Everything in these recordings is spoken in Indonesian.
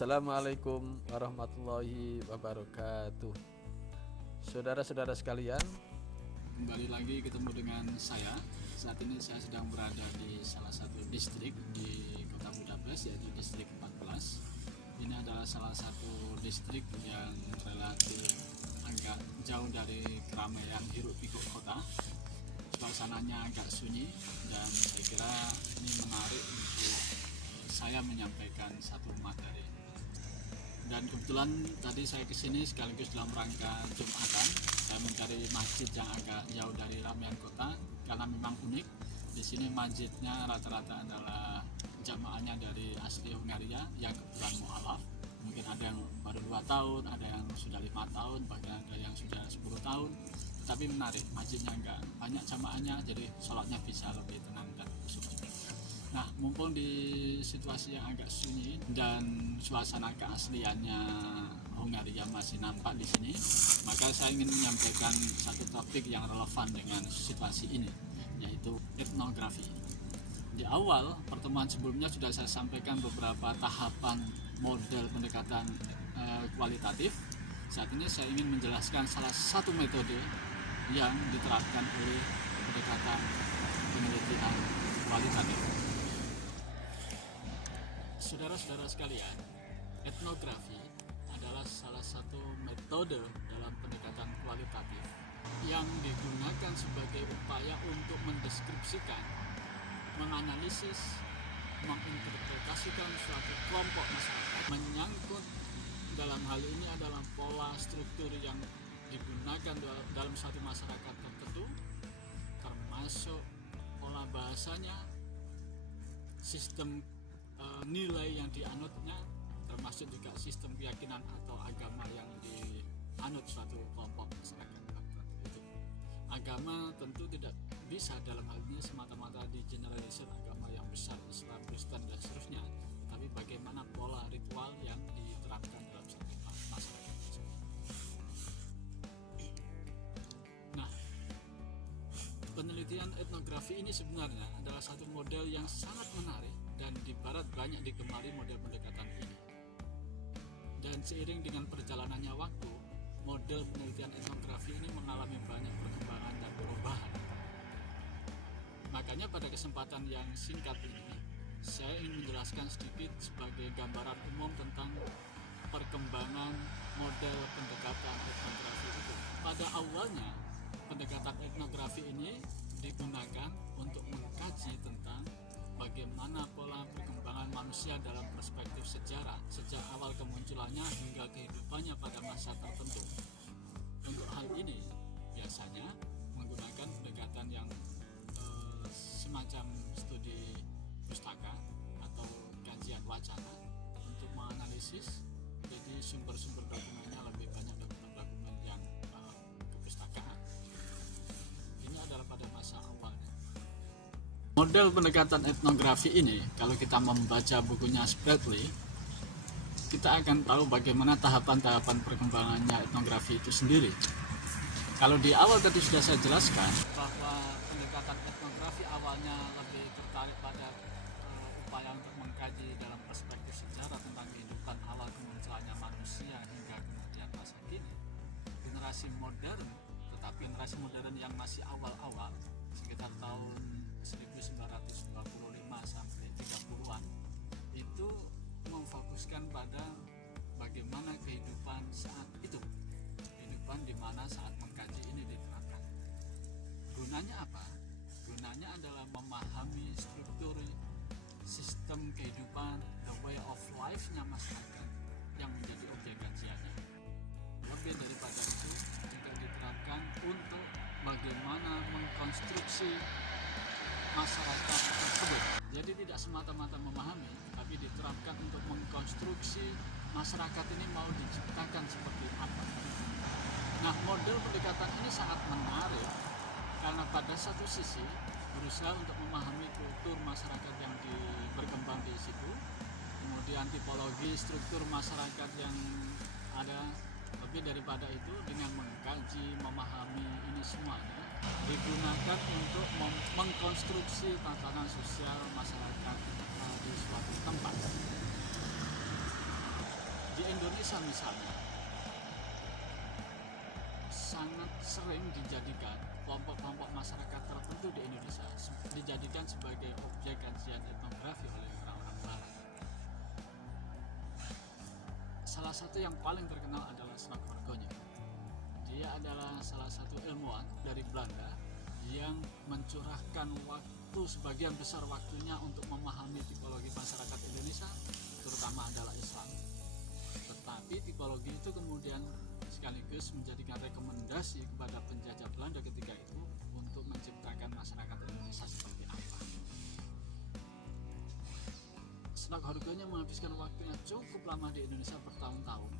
Assalamualaikum warahmatullahi wabarakatuh. Saudara-saudara sekalian, kembali lagi ketemu dengan saya. Saat ini saya sedang berada di salah satu distrik di kota Budapest, yaitu distrik 14. Ini adalah salah satu distrik yang relatif agak jauh dari keramaian hiruk pikuk kota. Suasananya agak sunyi dan saya kira ini menarik untuk saya menyampaikan satu materi. Dan kebetulan tadi saya kesini sekaligus dalam rangka Jumatan. Saya mencari masjid yang agak jauh dari ramaian kota karena memang unik. Di sini masjidnya rata-rata adalah jamaahnya dari asli Hungaria yang kebetulan mualaf. Mungkin ada yang baru 2 tahun, ada yang sudah 5 tahun, bahkan ada yang sudah 10 tahun. Tetapi menarik, masjidnya enggak banyak jamaahnya, jadi sholatnya bisa lebih tenang dan khusyuk. Nah, mumpung di situasi yang agak sunyi dan suasana keasliannya Hungaria masih nampak di sini, maka saya ingin menyampaikan satu topik yang relevan dengan situasi ini, yaitu etnografi. Di awal pertemuan sebelumnya sudah saya sampaikan beberapa tahapan model pendekatan kualitatif. Saat ini saya ingin menjelaskan salah satu metode yang diterapkan oleh pendekatan penelitian kualitatif. Saudara-saudara sekalian, etnografi adalah salah satu metode dalam pendekatan kualitatif yang digunakan sebagai upaya untuk mendeskripsikan, menganalisis, menginterpretasikan suatu kelompok masyarakat. Menyangkut dalam hal ini adalah pola struktur yang digunakan dalam suatu masyarakat tertentu, termasuk pola bahasanya, sistem nilai yang dianutnya, termasuk juga sistem keyakinan atau agama yang dianut suatu kelompok masyarakat tertentu. Agama tentu tidak bisa dalam hal ini semata-mata digeneralisir agama yang besar, Islam, Kristen dan seterusnya, tapi bagaimana pola ritual yang diterapkan dalam satu masyarakat tersebut. Nah, penelitian etnografi ini sebenarnya adalah satu model yang sangat menarik dan di barat banyak digemari model pendekatan ini. Dan seiring dengan perjalanannya waktu, model penelitian etnografi ini mengalami banyak perkembangan dan perubahan. Makanya pada kesempatan yang singkat ini, saya ingin menjelaskan sedikit sebagai gambaran umum tentang perkembangan model pendekatan etnografi itu. Pada awalnya, pendekatan etnografi ini digunakan untuk mengkaji tentang bagaimana pola perkembangan manusia dalam perspektif sejarah sejak awal kemunculannya hingga kehidupannya pada masa tertentu. Untuk hal ini biasanya menggunakan pendekatan yang semacam studi pustaka atau kajian wacana untuk menganalisis. Jadi sumber-sumber dokumennya lebih banyak dokumen-dokumen yang kepustakaan. Ini adalah pada masa awalnya. Model pendekatan etnografi ini, kalau kita membaca bukunya Spratly, kita akan tahu bagaimana tahapan-tahapan perkembangannya etnografi itu sendiri. Kalau di awal tadi sudah saya jelaskan bahwa pendekatan etnografi awalnya lebih tertarik pada upaya untuk mengkaji dalam perspektif sejarah tentang kehidupan awal kemunculannya manusia hingga kemudian masa kini. Generasi modern, tetapi generasi modern yang masih awal-awal, sekitar tahun 1925 sampai 30-an, itu memfokuskan pada bagaimana kehidupan saat itu, kehidupan di mana saat mengkaji ini diterapkan. Gunanya apa? Gunanya adalah memahami struktur sistem kehidupan, the way of life-nya masyarakat yang menjadi objek kajiannya. Lebih daripada itu, juga diterapkan untuk bagaimana mengkonstruksi masyarakat tersebut. Jadi tidak semata-mata memahami, tapi diterapkan untuk mengkonstruksi masyarakat ini mau diciptakan seperti apa. Nah, model pendekatan ini sangat menarik karena pada satu sisi berusaha untuk memahami kultur masyarakat yang berkembang di situ, kemudian tipologi struktur masyarakat yang ada. Lebih daripada itu, dengan mengkaji, memahami ini semuanya digunakan untuk mengkonstruksi tatanan sosial masyarakat di suatu tempat. Di Indonesia misalnya sangat sering dijadikan kelompok-kelompok masyarakat tertentu di Indonesia dijadikan sebagai objek kajian etnografi oleh orang-orang Barat. Salah satu yang paling terkenal adalah Snok Horgonya. Dia adalah salah satu ilmuwan dari Belanda yang mencurahkan waktu, sebagian besar waktunya untuk memahami tipologi masyarakat Indonesia, terutama adalah Islam. Tetapi tipologi itu kemudian sekaligus menjadikan rekomendasi kepada penjajah Belanda ketika itu untuk menciptakan masyarakat Indonesia seperti apa. Snok Horgonya menghabiskan waktunya cukup lama di Indonesia bertahun-tahun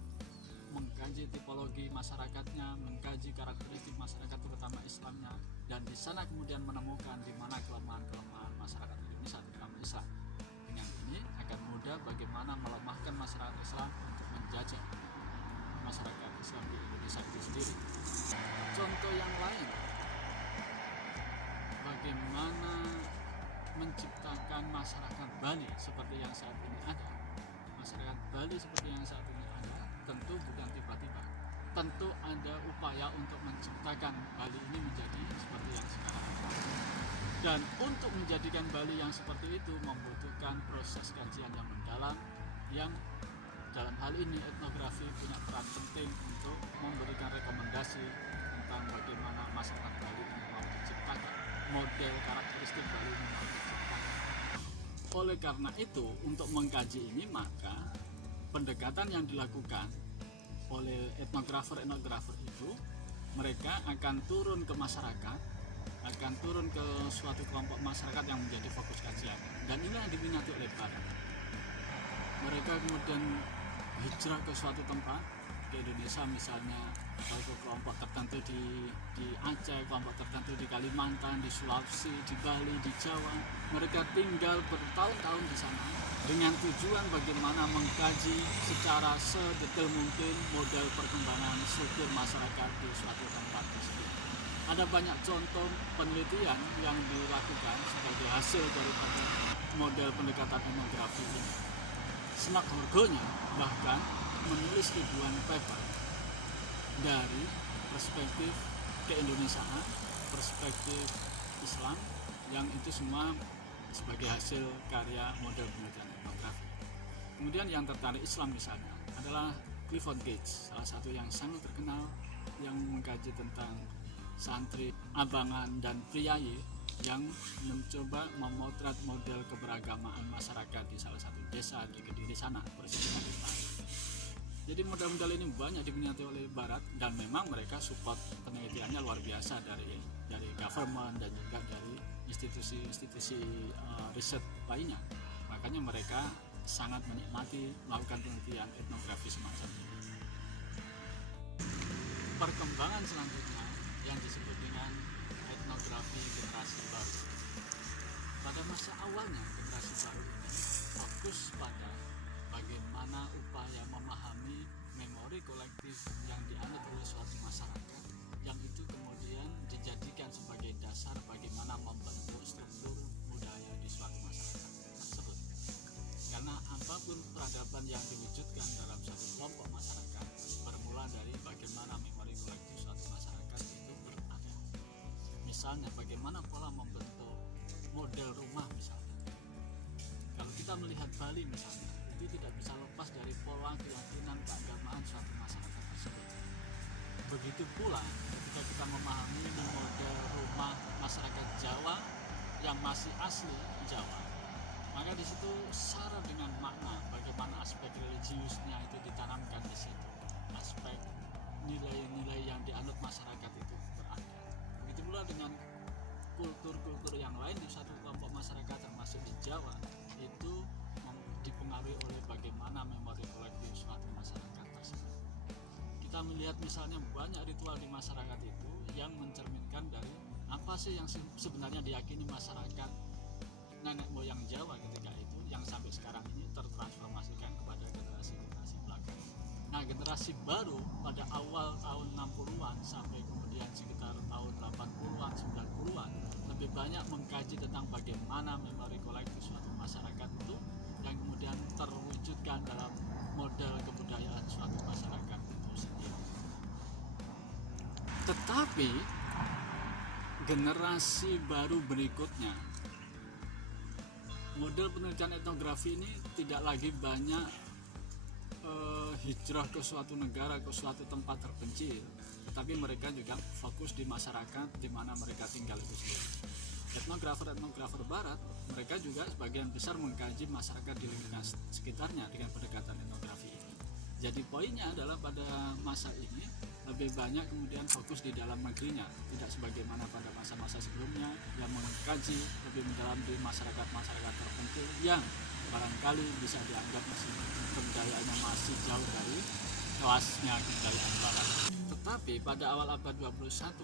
mengkaji tipologi masyarakatnya, mengkaji karakteristik masyarakat terutama Islamnya, dan di sana kemudian menemukan di mana kelemahan-kelemahan masyarakat Indonesia terutama Islam. Dengan ini akan mudah bagaimana melemahkan masyarakat Islam untuk menjajah masyarakat Islam di Indonesia itu sendiri. Contoh yang lain, bagaimana menciptakan masyarakat Bali seperti yang saat ini ada. Masyarakat Bali seperti yang saat ini ada tentu bukan tiba-tiba. Tentu ada upaya untuk menciptakan Bali ini menjadi seperti yang sekarang. Dan untuk menjadikan Bali yang seperti itu membutuhkan proses kajian yang mendalam, yang dalam hal ini etnografi punya peran penting untuk memberikan rekomendasi tentang bagaimana masyarakat Bali ini mau diciptakan, model karakteristik Bali ini mau diciptakan. Oleh karena itu, untuk mengkaji ini maka pendekatan yang dilakukan oleh etnografer itu, mereka akan turun ke masyarakat, akan turun ke suatu kelompok masyarakat yang menjadi fokus kajian, dan ini yang diminati oleh Barat. Mereka kemudian hijrah ke suatu tempat, ke Indonesia misalnya, atau ke kelompok tertentu di Aceh, kelompok tertentu di Kalimantan, di Sulawesi, di Bali, di Jawa. Mereka tinggal bertahun-tahun di sana dengan tujuan bagaimana mengkaji secara sedetail mungkin model perkembangan struktur masyarakat di suatu tempat tersebut. Ada banyak contoh penelitian yang dilakukan sebagai hasil daripada model pendekatan etnografi ini. Snok Horgonya bahkan menulis ribuan paper dari perspektif keindonesiaan, perspektif Islam, yang itu semua sebagai hasil karya model penelitian etnografi. Kemudian yang tertarik Islam misalnya adalah Clifford Gates, salah satu yang sangat terkenal yang mengkaji tentang santri, abangan, dan priayi yang mencoba memotret model keberagamaan masyarakat di salah satu desa di Kediri sana, persis di Bali. Jadi model-model ini banyak diminati oleh Barat, dan memang mereka support penelitiannya luar biasa dari government dan juga dari institusi-institusi riset lainnya. Makanya mereka sangat menikmati melakukan penelitian etnografi semacam ini. Perkembangan selanjutnya yang disebut dengan etnografi generasi baru. Pada masa awalnya generasi baru ini fokus pada bagaimana upaya memahami memori kolektif yang dianut oleh suatu masyarakat, yang itu kemudian dijadikan sebagai dasar bagaimana membentuk struktur budaya di suatu masyarakat tersebut. Karena apapun peradaban yang diwujudkan dalam suatu kelompok masyarakat bermula dari bagaimana memori kolektif suatu masyarakat itu berada. Misalnya bagaimana pola membentuk model rumah misalnya. Kalau kita melihat Bali misalnya, itu tidak bisa lepas dari pola keyakinan keagamaan suatu masyarakat tersebut. Begitu pula ketika kita memahami model rumah masyarakat Jawa yang masih asli Jawa, maka di situ syarat dengan makna bagaimana aspek religiusnya itu ditanamkan di situ, aspek nilai-nilai yang dianut masyarakat itu berada. Begitu pula dengan kultur-kultur yang lain di satu kelompok masyarakat termasuk di Jawa, itu dipengaruhi oleh bagaimana memori kolektif suatu masyarakat tersebut. Kita melihat misalnya banyak ritual di masyarakat itu yang mencerminkan dari apa sih yang sebenarnya diyakini masyarakat nenek moyang Jawa ketika itu, yang sampai sekarang ini tertransformasikan kepada generasi-generasi belakang. Nah, generasi baru pada awal tahun 60-an sampai kemudian sekitar tahun 80-an, 90-an lebih banyak mengkaji tentang bagaimana memori kolektif suatu masyarakat itu yang kemudian terwujudkan dalam model kebudayaan suatu masyarakat itu sendiri. Tetapi generasi baru berikutnya, model penelitian etnografi ini tidak lagi banyak hijrah ke suatu negara, ke suatu tempat terpencil, tetapi mereka juga fokus di masyarakat di mana mereka tinggal itu sendiri. Etnografer barat, mereka juga sebagian besar mengkaji masyarakat di lingkungan sekitarnya dengan pendekatan etnografi ini. Jadi poinnya adalah pada masa ini lebih banyak kemudian fokus di dalam negerinya, tidak sebagaimana pada masa-masa sebelumnya yang mengkaji lebih mendalam di masyarakat-masyarakat terpencil yang barangkali bisa dianggap masih kebudayaannya masih jauh dari kelasnya kebudayaan barat. Tetapi pada awal abad 21,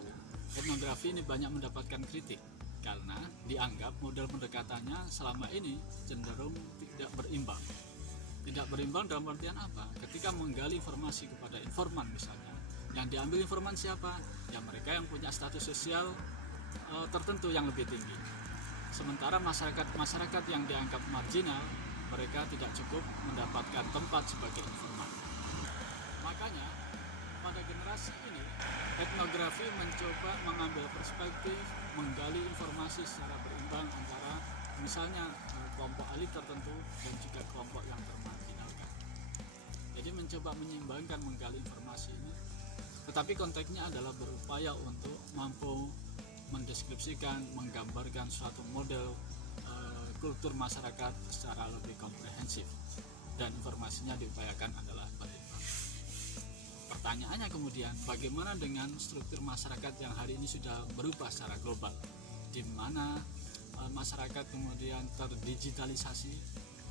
etnografi ini banyak mendapatkan kritik karena dianggap model pendekatannya selama ini cenderung tidak berimbang. Tidak berimbang dalam artian apa? Ketika menggali informasi kepada informan misalnya, yang diambil informan siapa? Ya mereka yang punya status sosial tertentu yang lebih tinggi. Sementara masyarakat yang dianggap marginal, mereka tidak cukup mendapatkan tempat sebagai informan. Makanya pada generasi ini, etnografi mencoba mengambil perspektif, menggali informasi secara berimbang antara misalnya kelompok elit tertentu dan juga kelompok yang termarginalkan. Jadi mencoba menyeimbangkan menggali informasi ini, tetapi konteksnya adalah berupaya untuk mampu mendeskripsikan, menggambarkan suatu model kultur masyarakat secara lebih komprehensif, dan informasinya diupayakan adalah berimbang. Pertanyaannya kemudian, bagaimana dengan struktur masyarakat yang hari ini sudah berubah secara global, di mana masyarakat kemudian terdigitalisasi,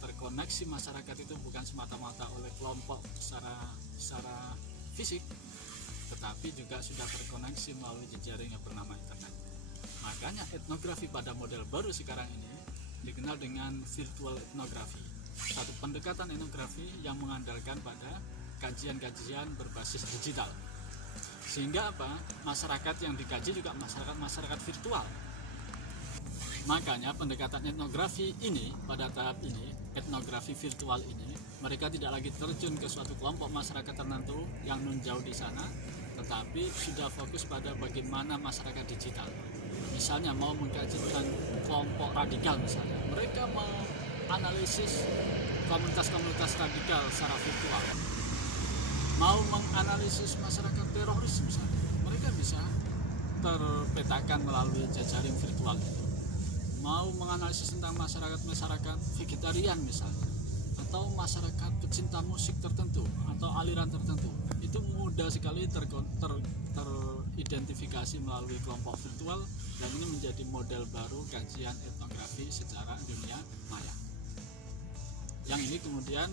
terkoneksi masyarakat itu bukan semata-mata oleh kelompok secara fisik, tetapi juga sudah terkoneksi melalui jejaring yang bernama internet. Makanya etnografi pada model baru sekarang ini dikenal dengan virtual etnografi, satu pendekatan etnografi yang mengandalkan pada kajian-kajian berbasis digital. Sehingga apa? Masyarakat yang dikaji juga masyarakat virtual. Makanya pendekatan etnografi ini pada tahap ini, etnografi virtual ini, mereka tidak lagi terjun ke suatu kelompok masyarakat tertentu yang menjauh di sana, tetapi sudah fokus pada bagaimana masyarakat digital. Misalnya mau mengkaji tentang kelompok radikal misalnya, mereka menganalisis komunitas-komunitas radikal secara virtual. Mau menganalisis masyarakat teroris misalnya, mereka bisa terpetakan melalui jejaring virtual. Mau menganalisis tentang masyarakat vegetarian misalnya, atau masyarakat pecinta musik tertentu atau aliran tertentu, itu mudah sekali teridentifikasi melalui kelompok virtual, dan ini menjadi model baru kajian etnografi secara dunia maya. Yang ini kemudian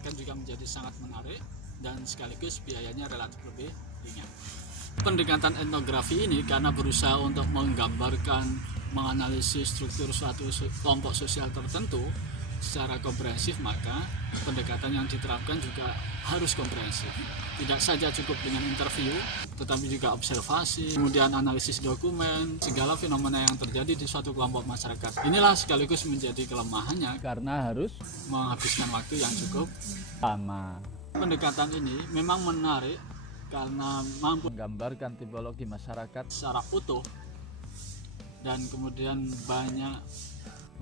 akan juga menjadi sangat menarik dan sekaligus biayanya relatif lebih ringan. Pendekatan etnografi ini karena berusaha untuk menggambarkan, menganalisis struktur suatu kelompok sosial tertentu secara komprehensif, maka pendekatan yang diterapkan juga harus komprehensif. Tidak saja cukup dengan interview, tetapi juga observasi, kemudian analisis dokumen, segala fenomena yang terjadi di suatu kelompok masyarakat. Inilah sekaligus menjadi kelemahannya Karena harus menghabiskan waktu yang cukup lama. Pendekatan ini memang menarik karena mampu Menggambarkan tipologi masyarakat, secara utuh dan kemudian banyak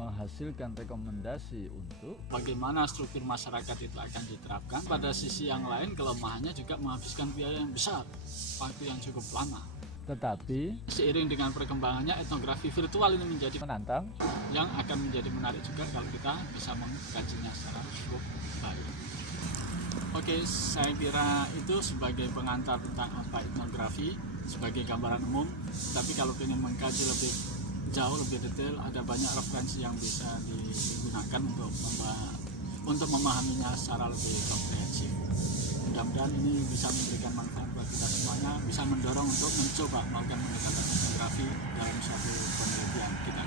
menghasilkan rekomendasi untuk bagaimana struktur masyarakat itu akan diterapkan. Pada sisi yang lain, kelemahannya juga menghabiskan biaya yang besar, waktu yang cukup lama. tetapi Seiring dengan perkembangannya, etnografi virtual ini menjadi menantang. yang akan menjadi menarik juga kalau kita bisa mengkajinya secara cukup baik. Oke, saya kira itu sebagai pengantar tentang apa etnografi sebagai gambaran umum. Tapi kalau ingin mengkaji lebih jauh, lebih detail, ada banyak referensi yang bisa digunakan untuk memahaminya secara lebih komprehensif. Mudah-mudahan ini bisa memberikan manfaat buat kita semuanya, bisa mendorong untuk mencoba melakukan pendekatan etnografi dalam suatu penelitian kita.